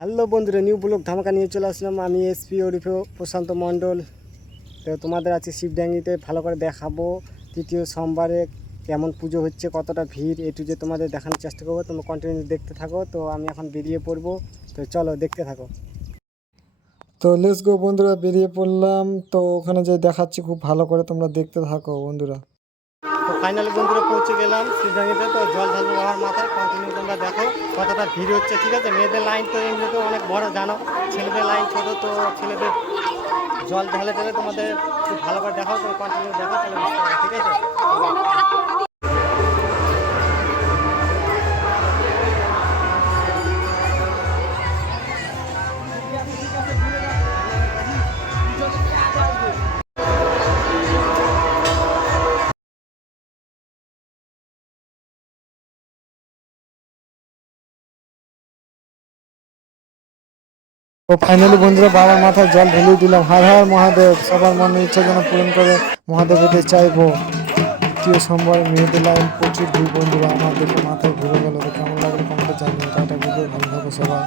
Hello বন্ধুরা, new block ধামাকা নিয়ে চলে আসলাম। আমি এসপি ওরিফে প্রশান্ত মণ্ডল। তো তোমাদের আছে শিবডাঙ্গিতে ভালো করে দেখাবো তৃতীয় সোমবারে কেমন পুজো হচ্ছে, কতটা ভিড় এটু যে তোমাদের দেখানোর চেষ্টা করব। তোমরা কন্টিনিউ দেখতে থাকো। তো আমি এখন বেরিয়ে পড়ব। তো চলো দেখতে থাকো। তো লেটস গো বন্ধুরা, বেরিয়ে পড়লাম। তো ওখানে যে দেখাচ্ছি, খুব ভালো করে তোমরা দেখতে থাকো বন্ধুরা। তো ফাইনালি বন্ধুরা পৌঁছে গেলাম সিদ্ধাঙ্গিতে। তো জল ঝাল হওয়ার মাথায়। কন্টিনিউ তোমরা দেখো কতটা ভিড় হচ্ছে, ঠিক আছে? মেয়েদের লাইন তো এমনিতেও অনেক বড়, জানো? ছেলেদের লাইন ছোটো, তো ছেলেদের জল ঢালে তোমাদের খুব ভালো করে দেখো তো কন্টিনিউ দেখো তাহলে তো ফাইনালি বন্ধুরা বাবার মাথায় জল ঢেলে দিলাম। হার হার মহাদেব, সবার মনে ইচ্ছা যেন পূরণ করে মহাদেব হতে চাইব। তৃতীয় সোমবার মেয়েদের দিলাম প্রচুর দুই বন্ধুরা আমার দেখে মাথায় ঘুরে গেল। কেমন লাগল কমেন্টে জানিয়ে টাটা ভালো থাকো সবাই।